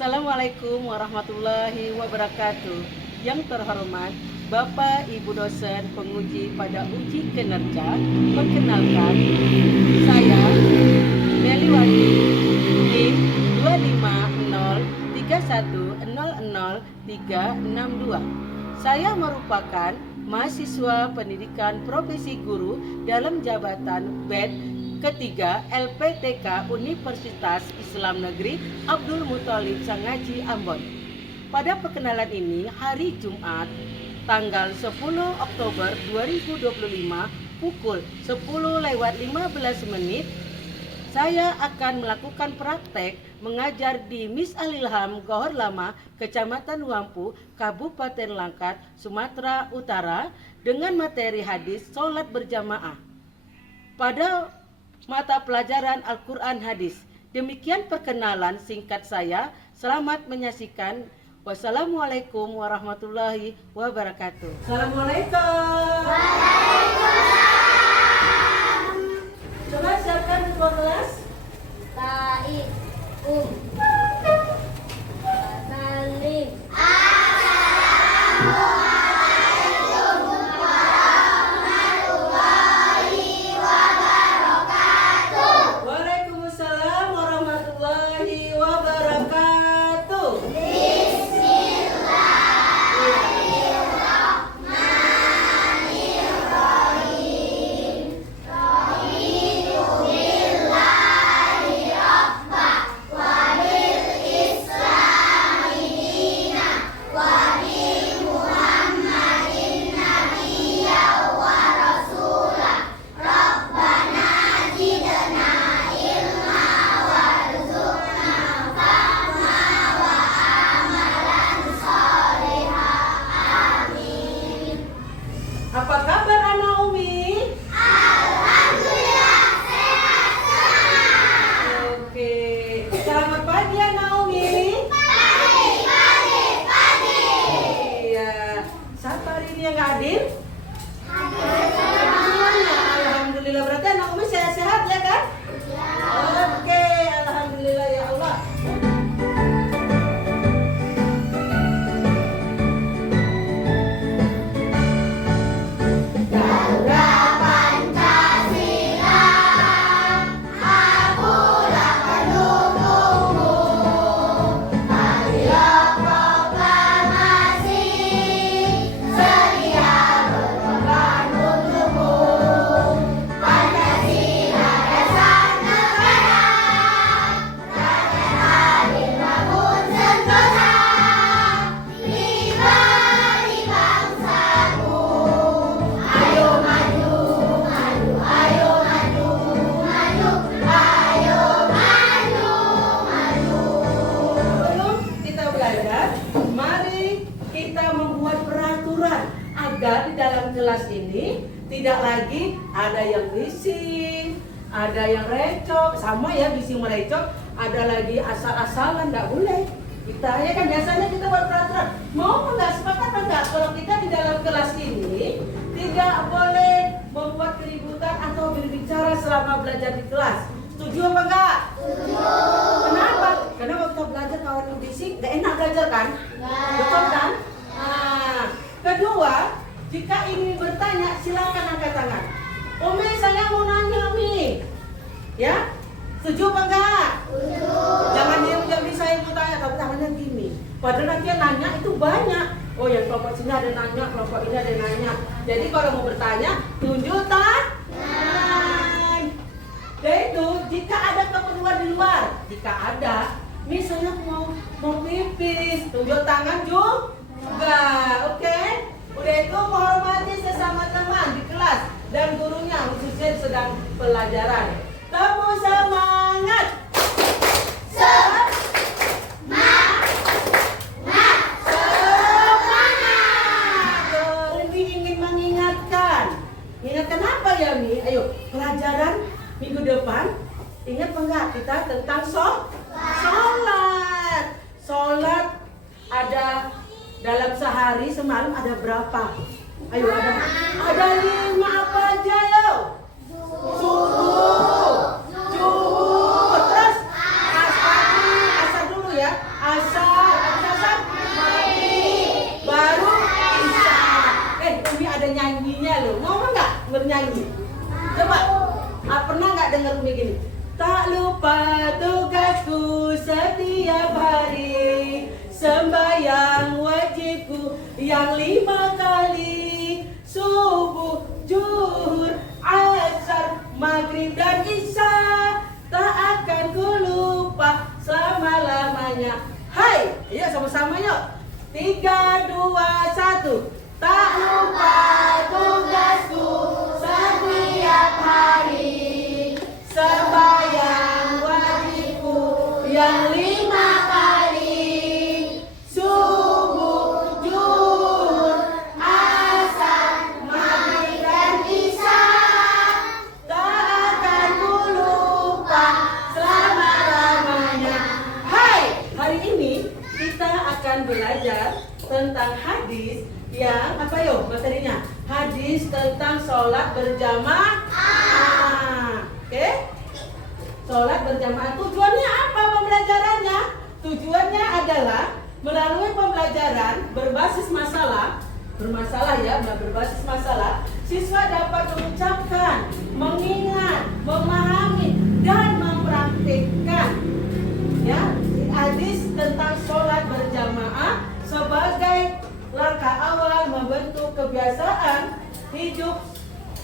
Assalamualaikum warahmatullahi wabarakatuh. Yang terhormat Bapak Ibu dosen penguji pada uji kinerja, perkenalkan saya Meliwati NIM 25031000362. Saya merupakan mahasiswa pendidikan profesi guru dalam jabatan BED ketiga LPTK Universitas Islam Negeri Abdul Muthalib Sangaji Ambon. Pada perkenalan ini hari Jumat tanggal 10 Oktober 2025 pukul 10:15 saya akan melakukan praktek mengajar di Mis Al-Ilham Gohor Lama, Kecamatan Wampu, Kabupaten Langkat, Sumatera Utara dengan materi hadis sholat berjamaah pada mata pelajaran Al-Quran Hadis. Demikian perkenalan singkat saya. Selamat menyaksikan. Wassalamualaikum warahmatullahi wabarakatuh. Assalamualaikum. Waalaikumsalam. Coba siapkan ketua kelas. Taib, Salim. Waalaikumsalam warahmatullahi wabarakatuh. Apa kabar Ana Umi? Alhamdulillah sehat semua. Oke, selamat pagi Ana Umi. Pagi. Iya, siapa hari ini yang nggak hadir? Semuanya, alhamdulillah. Berarti Ana Umi sehat-sehat ya kan? Oke, alhamdulillah ya Allah. Mari kita membuat peraturan agar di dalam kelas ini tidak lagi ada yang bising, ada yang recok, sama ya bising merecok, ada lagi asal-asalan, nggak boleh. Kita ya kan biasanya kita buat peraturan. Mau nggak sepakat enggak kalau kita di dalam kelas ini tidak boleh membuat keributan atau berbicara selama belajar di kelas. Setuju apa enggak? Setuju. Kenapa? Karena waktu kita belajar kawan bising, gak enak belajar kan? Betul kan? Nah, kedua, jika ingin bertanya silakan angkat tangan. Umi saya mau nanya Umi, ya? Setuju apa enggak? Setuju. Jangan diam-diam saya mau tanya, tapi tangannya gini. Padahal nanti yang nanya itu banyak. Oh yang kelompok sini ada nanya, kelompok ini ada nanya. Jadi kalau mau bertanya, tunjuk tangan. Yaitu jika ada keperluan di luar, jika ada, misalnya mau pipis, tunjuk tangan juga, oke? Udah itu menghormati sesama teman di kelas dan gurunya khususnya sedang pelajaran. Tepuk semangat. Lebih ingin mengingatkan. Ingatkan apa ya Mi? Ayo, pelajaran minggu depan ingat enggak kita tentang sholat. Sholat ada dalam sehari semalam ada berapa? Ayo ada 5 apa aja yo? Subuh, zuhur, terus asar dulu ya. Asar dengar Umi gini. Tak lupa tugasku setiap hari, sembahyang wajibku yang 5 kali, subuh, zuhur, asar, maghrib dan isya, tak akan ku lupa selama-lamanya. Hai, ayo sama-sama yuk. 3, 2, 1. Tak lupa tugasku setiap hari, sembahyang wajibku yang 5 kali, subuh, zuhur, asar, maghrib dan isya, tak akan ku lupa selama-lamanya. Hai, hari ini kita akan belajar tentang hadis yang apa yuk materinya? Hadis tentang sholat berjamaah. Oke? Sholat berjamaah. Tujuannya apa pembelajarannya? Tujuannya adalah melalui pembelajaran berbasis masalah, berbasis masalah, siswa dapat mengucapkan, mengingat, memahami dan mempraktikkan ya hadis tentang sholat berjamaah sebagai langkah awal membentuk kebiasaan hidup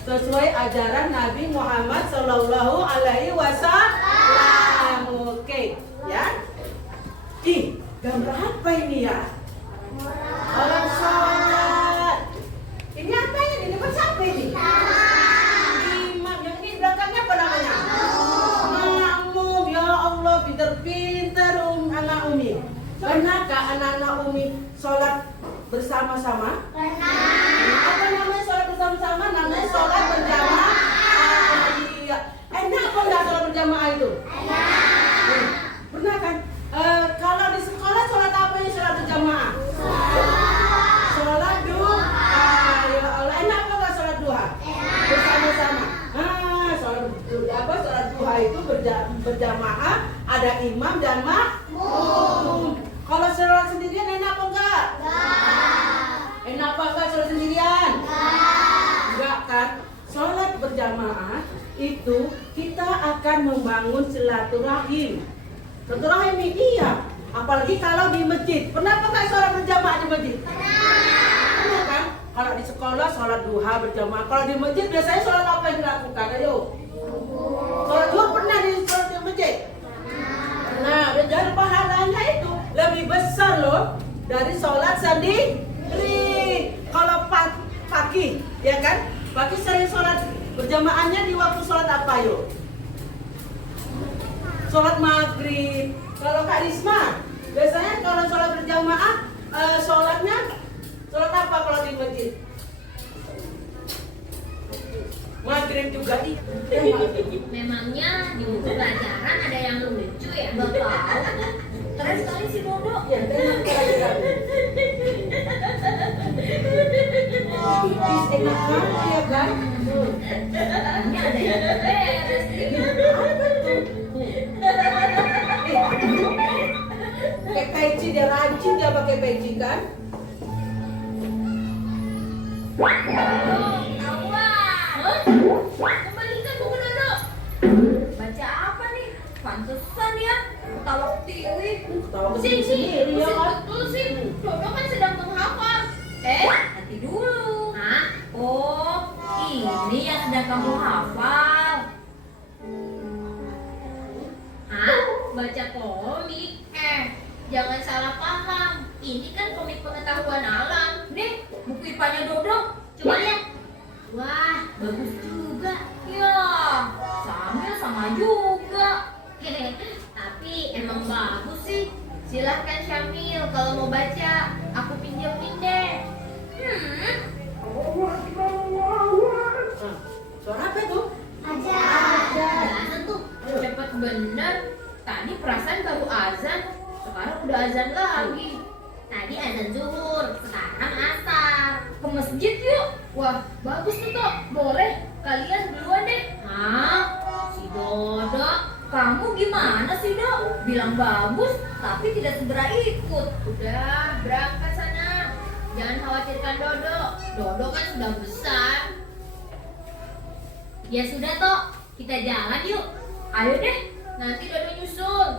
sesuai ajaran Nabi Muhammad Sallallahu Alaihi Wasallam. Oke, ya. Gambar apa ini ya? Orang sholat. Ini apa ya? Ini siapa ini? Imam. Yang ini belakangnya apa namanya? Makmum. Ya Allah, pinter-pinter anak Umi. Pernahkah anak-anak Umi sholat bersama-sama? Apa namanya sholat bersama-sama? Namanya sholat berjamaah. Iya. Enak apa enggak sholat berjamaah itu? Enak. Pernah kan? Kalau di sekolah sholat apa yang sholat berjamaah? Sholat duha. Ya Allah, enak apa enggak sholat duha? Bersama-sama. Sholat duha itu berjamaah, ada imam dan makmum. Kalau sholat sendirian enak apa enggak? Enak apa enggak sholat sendirian? Enggak kan? Sholat berjamaah itu kita akan membangun silaturahim. Silaturahim ini iya. Apalagi kalau di masjid. Pernah apa enggak sholat berjamaah di masjid? Pernah kan? Kalau di sekolah sholat duha berjamaah. Kalau di masjid biasanya sholat apa yang dilakukan? Ayo. Sholat duha pernah di sholat di masjid? Nah, dan pahalanya itu lebih besar loh dari sholat sendiri. Kalau pagi, ya kan? Pagi sering sholat berjamaahnya di waktu sholat apa yuk? Sholat maghrib. Kalau Kak Risma, biasanya kalau sholat berjamaah, sholatnya sholat apa kalau di masjid? Maghrib juga ih. Memangnya di buku pelajaran ada yang lucu ya? Nggak tahu. Terus kali si Dodo. Ya, tenang pelajaran. Enak banget ya kan? Ini ada yang beres nih. Apa tuh? Kayak peci dia rajin dia pakai peci kan? Kembalikan buku Dodo. Baca apa nih? Pantesan ya ketawa ketiwi. Ketawa Sih, sendiri ya kan? betul sih. Dodo kan sedang menghafal. Nanti dulu. Hah? Oh, ini yang sedang kamu hafal. Hah? Baca komik? Jangan salah paham. Ini kan komik pengetahuan alam. Nih, buku IPA-nya Dodo. Coba lihat. Wah, bagus juga. Ya, Samil sama juga. Tapi emang bagus sih. Silahkan Syamil kalau mau baca. Aku pinjemin deh. Suara apa itu? Azan tuh cepet bener. Tadi perasaan baru azan, sekarang udah azan lagi. Tadi azan zuhur, sekarang asar. Ke masjid yuk. Wah, bagus tuh Tok. Boleh, kalian duluan deh. Hah? Si Dodo, kamu gimana sih Dok? Bilang bagus, tapi tidak segera ikut. Udah, berangkat sana. Jangan khawatirkan Dodo. Dodo kan sudah besar. Ya sudah Tok, Kita jalan yuk. Ayo deh, nanti Dodo nyusul.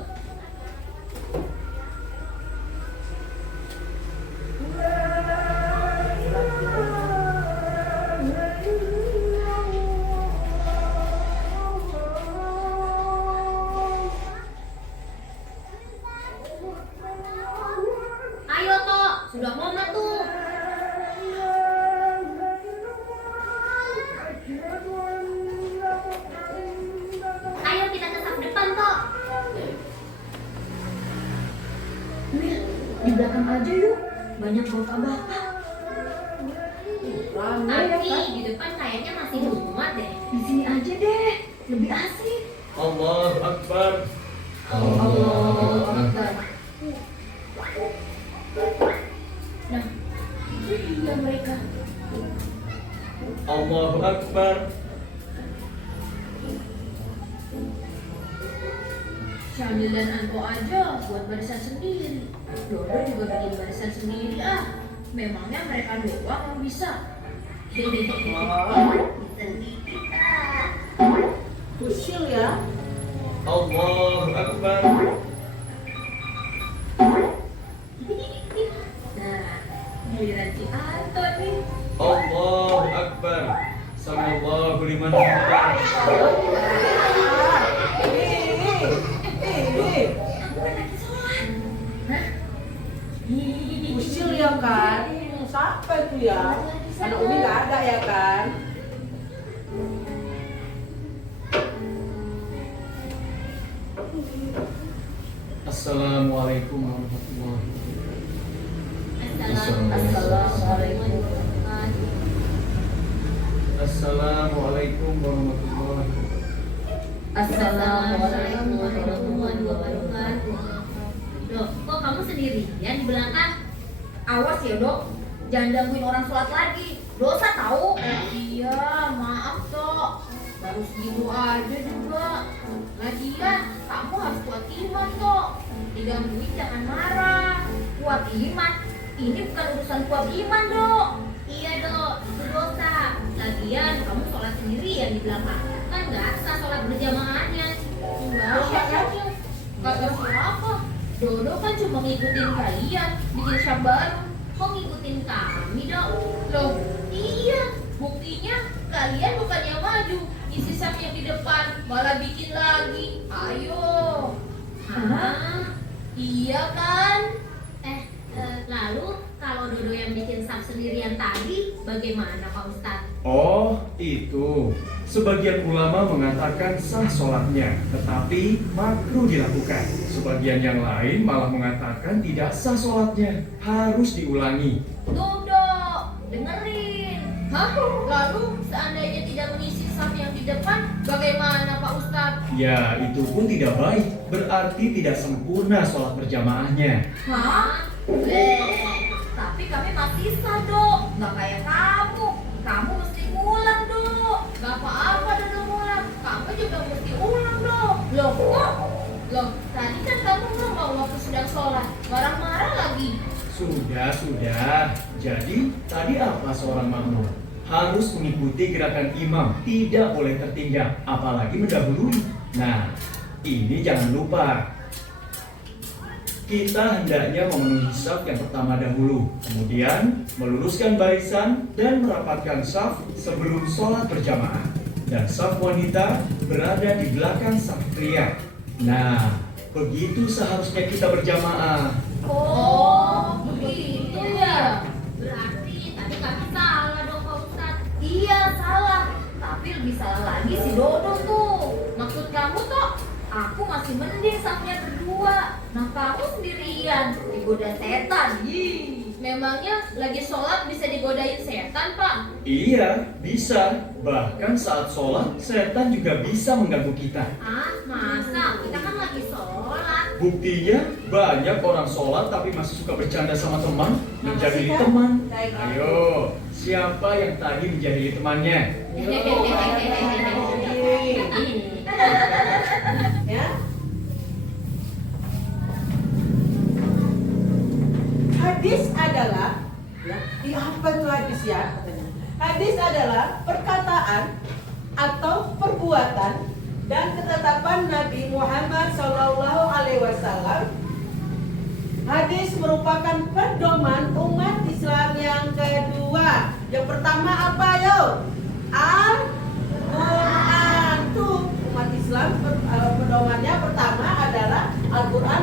Ayo Tok, sudah mau nggak tuh? Ayo kita ke saf depan Tok. Wil, di belakang aja yuk. Banyak bapak-bapak. Rame ya Tapi kan? di depan kayaknya masih muat deh. Di sini aja deh. Lebih asik. Allahu Akbar. Allahu Akbar. Nah, itu dia mereka. Allahu Akbar. Syamil dan Anto aja buat barisan sendiri. Dodo juga bikin barisan sendiri ah. Memangnya mereka doang yang bisa. Wah, kusil ya. Allahu Akbar. Nah, giliran si Anto nih. Allahu Akbar. Sallallahu liman hamidah. Ini. Hah? Kusil ya kan? Siapa itu ya? Anak Umi nggak ada ya kan? Assalamualaikum warahmatullahi Assalamualaikum. Assalamualaikum warahmatullahi Assalamualaikum warahmatullahi wabarakatuh. Dok, kok kamu sendirian di belakang? Awas ya dok, jangan gangguin orang sholat lagi. Dosa tahu? Iya, maaf dok. Baru segitu aja juga. Lagian, kamu harus kuat iman dok. Digangguin jangan marah. Kuat iman, ini bukan urusan kuat iman dok. Iya dok, itu dosa. Lagian, kamu sholat sendirian di belakang. Kan nggak sah sholat berjamaahnya. Enggak, siapa? Kagak siapa. Dodo kan cuma ngikutin kalian bikin syam baru. Kok ngikutin kami dok? Loh, iya. Buktinya kalian bukannya maju, isi syam yang di depan malah bikin lagi. Ayo. Hah? Iya kan? Lalu kalau Dodo yang bikin syam sendirian tadi, bagaimana Pak Ustadz? Oh, itu. Sebagian ulama mengatakan sah sholatnya, tetapi makruh dilakukan. Sebagian yang lain malah mengatakan tidak sah sholatnya, harus diulangi. Dodo, dengerin. Hah? Lalu seandainya tidak mengisi saf yang di depan, bagaimana Pak Ustadz? Ya, itu pun tidak baik. Berarti tidak sempurna sholat berjamaahnya. Hah? Tapi kami masih sah dok, nggak kayak kamu. Kamu mesti ngulang dok. Gak apa-apa Dodo ngulang, kamu juga mesti ulang dok. Loh kok? Loh, tadi kan kamu ngomong waktu sedang sholat, marah-marah lagi. Sudah. Jadi, tadi apa seorang makmum? Harus mengikuti gerakan imam, tidak boleh tertinggal, apalagi mendahului. Nah, ini jangan lupa. Kita hendaknya memenuhi saf yang pertama dahulu, kemudian meluruskan barisan dan merapatkan saf sebelum sholat berjamaah. Dan saf wanita berada di belakang saf pria. Nah, begitu seharusnya kita berjamaah. Oh, begitu ya. Berarti tadi kami salah dong Pak Ustadz. Iya salah, tapi lebih salah lagi si Dodo tuh. Maksud kamu toh, aku masih mending safnya berdua. Nah kamu sendirian, digoda setan. Memangnya lagi sholat bisa digodain setan Pak? Iya, bisa. Bahkan saat sholat, setan juga bisa mengganggu kita. Ah, masa? Kita kan lagi sholat. Buktinya, banyak orang sholat tapi masih suka bercanda sama teman, menjahili sih, Kak? teman. Baik. Ayo, siapa yang tadi menjahili temannya? Ya. Hadis adalah, ya apa itu hadis ya? Hadis adalah perkataan atau perbuatan ketetapan Nabi Muhammad SAW. Hadis merupakan pedoman umat Islam yang kedua. Yang pertama apa yo? Al-Quran. Tuh umat Islam pedomannya pertama adalah Al-Quran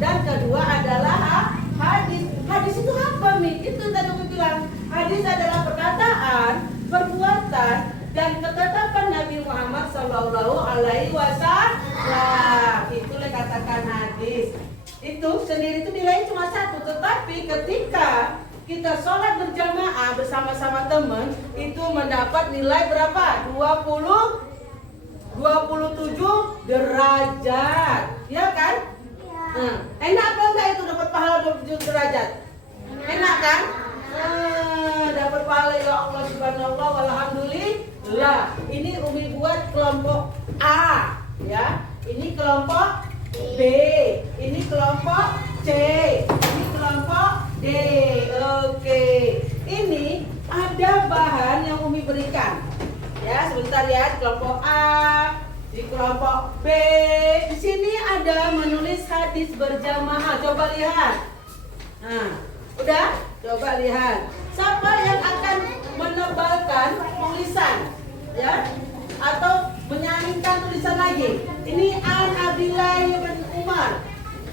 dan kedua adalah hadis. Hadis itu apa Mi? Itu tadi aku bilang. Hadis adalah perkataan, perbuatan dan ketetapan Nabi Muhammad SAW. Itulah katakan hadis. Itu sendiri itu nilainya cuma 1, tetapi ketika kita sholat berjamaah bersama-sama teman itu mendapat nilai berapa? 27 derajat, ya kan? Enak apa enggak itu dapat pahala 27 derajat? Enak kan? Dapat pahala ya Allah subhanallah walhamdulillah. Ini Umi buat kelompok A, ya. Ini kelompok B, ini kelompok C, ini kelompok D. Oke. Ini ada bahan yang Umi berikan. Ya, sebentar ya, di kelompok A, di kelompok B. Di sini ada menulis hadis berjamaah. Coba lihat. Nah, udah? Coba lihat. Siapa yang akan menebalkan tulisan? Ya? Atau menyaringkan tulisan lagi. Ini An Abdillah bin Umar.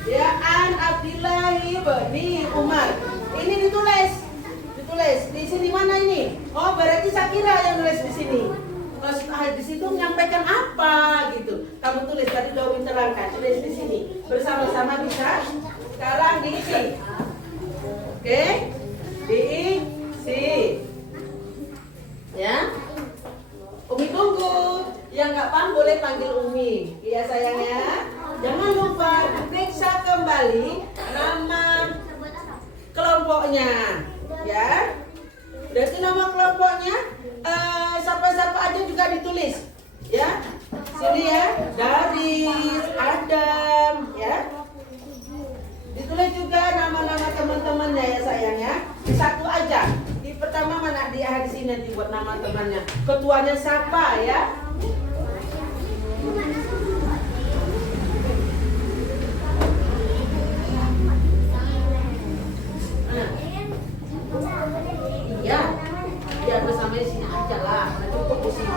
Ya, An Abdillah bin Umar. Ini ditulis. Di sini mana ini? Oh, berarti Sakira yang nulis di sini. Terus di situ menyampaikan apa gitu. Kamu tulis tadi udah terangkan. Tulis di sini. Bersama-sama bisa. Sekarang diisi. Oke? Diisi. Ya. Umi tunggu. Yang nggak paham boleh panggil Umi. Iya sayang ya. Jangan lupa periksa kembali nama kelompoknya. Ya. Berarti nama kelompoknya siapa-siapa aja juga ditulis. Ya. Sini ya. Daris, Adam, ya. Ditulis juga nama-nama teman-temannya ya sayang ya. Satu aja. Di pertama mana di sini nanti buat nama temannya. Ketuanya siapa ya? Iya. Biar bersama di sini aja lah. Nah, cukup di sini.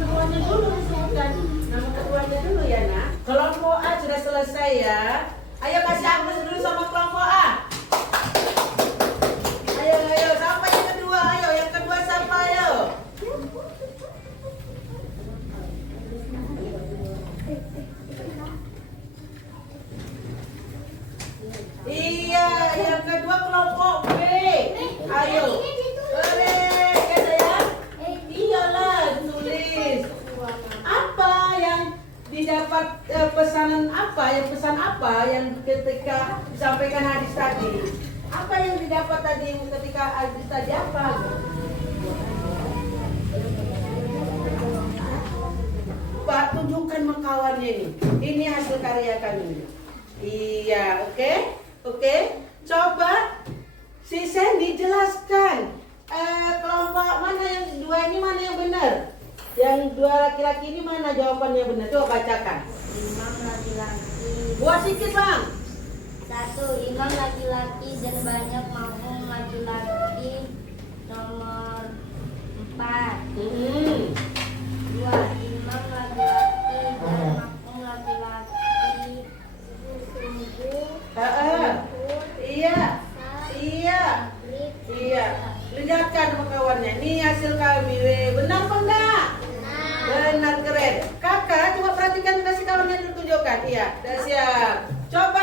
Ketuanya dulu disebutkan. Nama ketuanya dulu ya nak. Kelompok A sudah selesai ya. Ayo kasih aplaus dulu sama kelompok A. Ayo, siapa yang kedua? Ayo, yang kedua siapa? Ayo. Iya, yang kedua kelompok B. Ayo. Boleh, ya sayang? Iyalah, tulis. Apa yang didapat pesanan apa? Yang pesan apa yang ketika disampaikan hadis tadi? Apa yang didapat tadi ketika hadis tadi apa? Pak, tunjukkan makawannya ini. Ini hasil karya kami. Iya, oke. Coba si Sandy jelaskan kelompok mana yang dua ini mana yang benar? Yang dua laki-laki ini mana jawabannya benar? Coba bacakan. Imam laki-laki. Buat sedikit bang. 1. Imam laki-laki dan banyak makmum laki-laki. Nomor 4. 2. Imam laki-laki dan makmum laki-laki. Iya. Lihatkan sama kawannya. Ini hasil kami. Benar apa enggak? Benar, keren. Kakak coba perhatikan kasih kawannya dulu tunjukkan. Iya, udah siap. Coba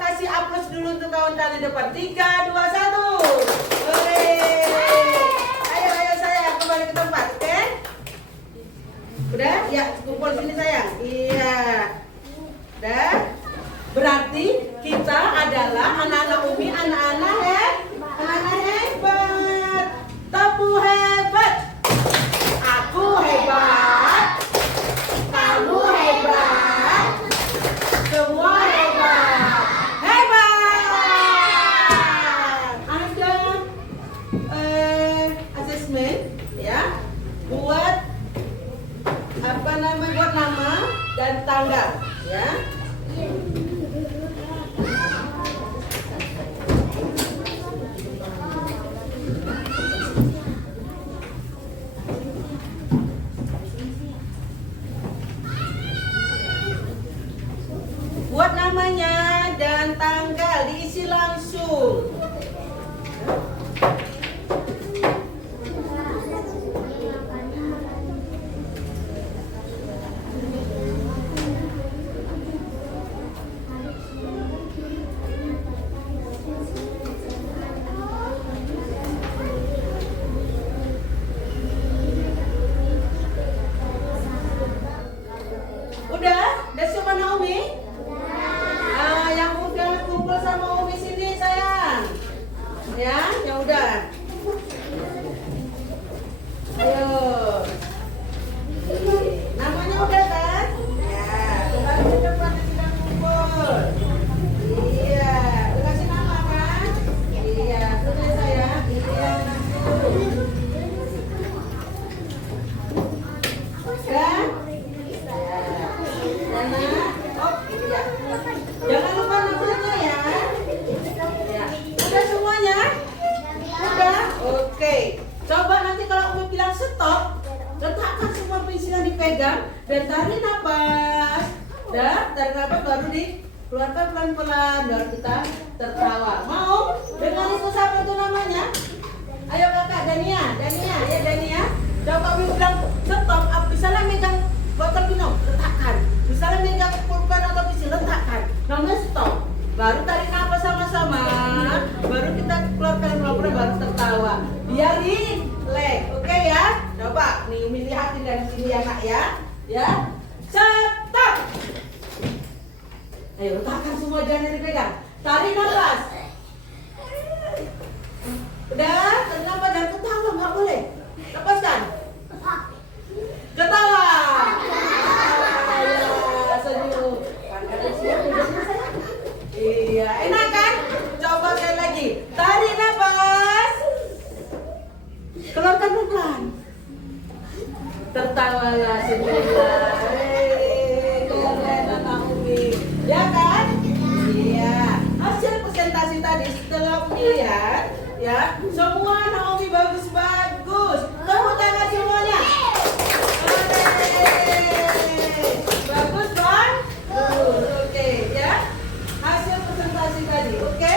kasih aplaus dulu untuk kawan kalian depan. 3, 2, 1. Hore. Ayo sayang kembali ke tempat, oke? Udah? Ya, kumpul sini sayang. Iya. Udah? Berarti kita adalah anak-anak Umi, anak-anak hebat. Tapu hebat. Aku hebat. Kamu hebat. Semua hebat. Ada asesmen ya. buat buat nama dan tanggal ya. Buat namanya dan tanggal diisi langsung. Udah siapa Naomi? Yang udah kumpul sama Umi sini sayang. Ya, yang udah. Ayo. Namanya udah kan? Ya, kembali cepat kita kumpul. Iya, udah kasih nama kan? Iya, sudah sayang. Iya, langsung. Kan? Jangan lupa namanya ya. Ya. Udah semuanya? Udah? Oke. Coba nanti kalau Umi bilang stop, letakkan semua pensilnya dipegang dan tarik napas. Tarik napas baru dikeluarkan pelan-pelan baru kita tertawa. Mau? Dengan itu siapa tuh namanya? Ayo kakak Dania. Ya Dania. Coba Umi bilang stop, misalnya megang botol minum, letakkan. Misalnya megang pulpen atau pensil, letakkan. Namanya stop. Baru tarik nafas sama-sama. Baru kita keluarkan pelan-pelan baru tertawa. Biar rileks. Oke ya? Coba nih Umi lihatin dari sini ya Nak ya. Ya. Stop. Ayo letakkan semua, jangan dipegang. Tarik nafas. Udah, tarik nafas dan ketawa nggak boleh. Lepaskan. Ketawa. Senyum. Iya, enak kan? Coba sekali lagi. Tarik nafas. Keluarkan pelan. Tertawalah senyumlah. Keren anak Umi. Ya kan? Iya. Hasil presentasi tadi setelah Umi lihat, ya, semua anak Umi bagus-bagus. Tepuk tangan semuanya. Bagus kan? Oke ya. Hasil presentasi tadi, oke?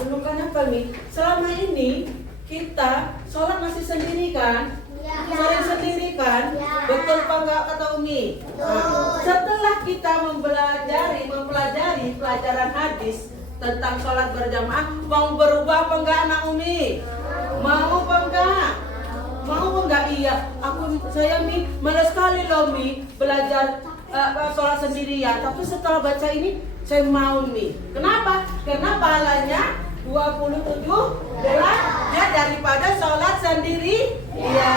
Menemukan apa Mi? Selama ini kita sholat masih sendiri kan? Sering sendiri kan? Betul apa enggak kata Umi? Nah, setelah kita mempelajari pelajaran hadis tentang sholat berjamaah, mau berubah apa enggak anak Umi? Mau apa enggak? Mau enggak? Iya, saya Mi malas sekali loh Mi belajar sholat sendirian. Tapi setelah baca ini saya mau Mi. Kenapa? Karena pahalanya 27 derajat daripada sholat sendiri. Iya,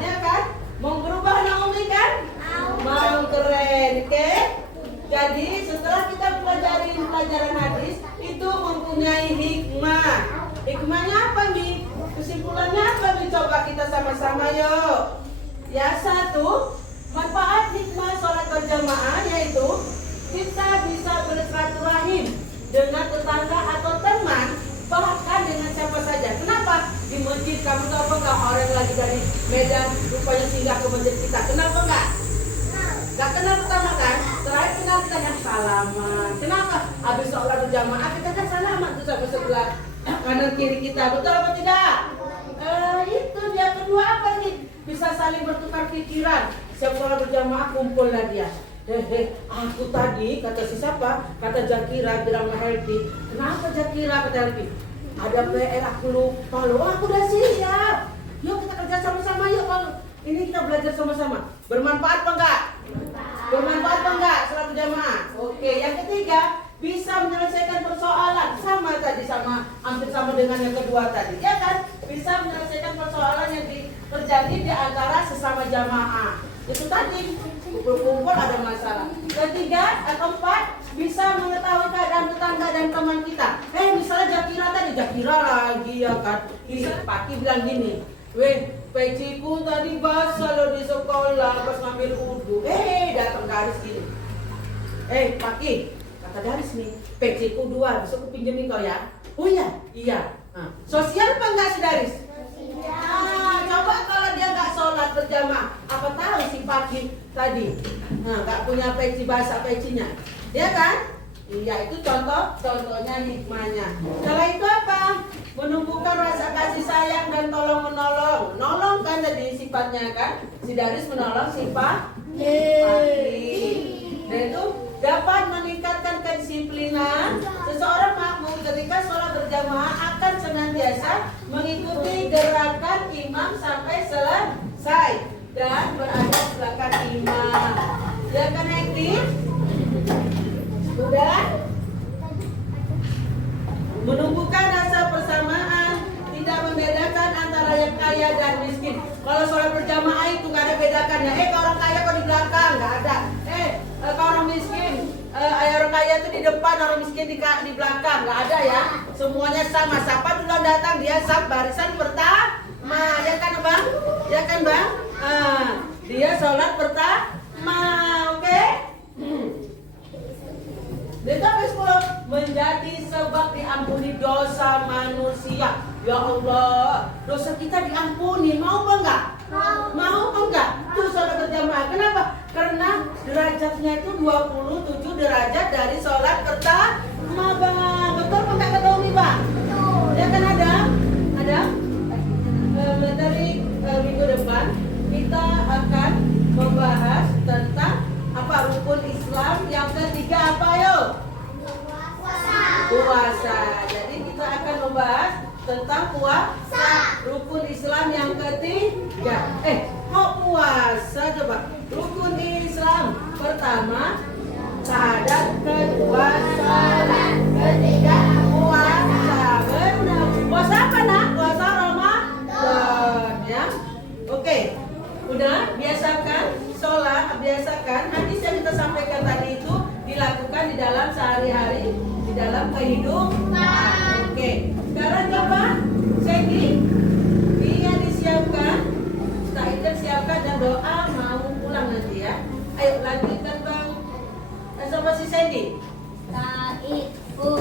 ya kan? Mau berubah Naomi kan? Mau, keren, oke? Jadi setelah kita pelajari pelajaran hadis itu mempunyai hikmah. Hikmahnya apa Mi? Kesimpulannya apa Mi? Coba kita sama-sama yuk. Ya, satu, manfaat hikmah sholat berjamaah yaitu kita bisa bersilaturahim dengan tetangga atau teman, bahkan dengan siapa saja. Kenapa? Di masjid kamu tahu apa enggak orang lagi dari Medan rupanya singgah ke masjid kita. Kenapa enggak? Enggak kenal pertama kan? Terakhir kenal kita yang salaman. Kenapa? Habis sholat berjamaah kita kan salaman tuh sama sebelah kanan kiri kita. Betul apa tidak? Itu dia. Kedua apa nih? Bisa saling bertukar pikiran. Siap sholat berjamaah kumpullah dia. Aku tadi kata si siapa? Kata Jakira bilang ke Helpi. Kenapa Jakira kata Helpi? Ada PR aku lupa loh. Aku udah siap. Yuk kita kerja sama-sama yuk kalau ini kita belajar sama-sama. Bermanfaat apa enggak? Bermanfaat apa enggak sholat berjamaah? Oke, yang ketiga bisa menyelesaikan persoalan sama tadi hampir sama dengan yang kedua tadi, ya kan? Bisa menyelesaikan persoalan yang terjadi di antara sesama jamaah. Itu tadi kumpul-kumpul ada masalah. Ketiga, keempat bisa mengetahui keadaan tetangga dan teman kita. Misalnya Jakira lagi ya kan, Paki bilang gini, peciku tadi basah lo di sekolah pas ngambil wudhu. Datang Daris gini. Paki, kata Daris nih, peciku 2, bisa aku pinjemin kau ya? Oh iya. Nah, sosial apa enggak si Daris? Coba kalau dia nggak sholat berjamaah, apa tahu si Paki tadi nggak punya peci basah pecinya, ya kan? Iya, itu contohnya hikmahnya. Setelah itu apa? Menumbuhkan rasa kasih sayang dan tolong menolong. Nolong kan jadi sifatnya kan? Si Daris menolong si Paki. Dan itu dapat meningkatkan kedisiplinan. Seseorang makmum ketika sholat berjamaah akan senantiasa mengikuti gerakan imam sampai selesai dan berada di belakang imam. Ya kan, Eki? Sudah? Menumbuhkan rasa persamaan, tidak membedakan antara yang kaya dan miskin. Kalau sholat berjamaah itu nggak ada bedakannya. Kalau orang kaya kok di belakang, nggak ada. Kalau orang miskin, orang kaya itu di depan, orang miskin di belakang, nggak ada ya. Semuanya sama. Siapa duluan datang dia saf barisan pertama, ya kan bang? Ya kan bang? Dia sholat pertama, oke? Ditambah 10 menjadi sebab diampuni dosa manusia. Ya Allah, dosa kita diampuni. Mau apa enggak? Mau enggak? Tuh sholat berjamaah. Kenapa? Karena derajatnya itu 27 derajat dari sholat pertama, bang. Betul apa enggak kata Umi, bang? Ya kan ada? Dari minggu depan kita akan membahas tentang apa rukun Islam yang ketiga apa yuk? Puasa. Jadi kita akan membahas tentang puasa. Rukun Islam yang ketiga. Kok puasa coba? Rukun Islam pertama syahadat, kedua salat, ketiga puasa. Benar. Puasa apa nak? Puasa Ramadan ya. Oke. Udah biasakan sholat, biasakan hadis yang kita sampaikan tadi itu dilakukan di dalam sehari-hari, di dalam kehidupan. Oke, sekarang coba Segi, dia disiapkan, Ustaz siapkan dan doa mau pulang nanti ya. Ayo lanjutkan bang. Sama si Sandy. Ta'ifu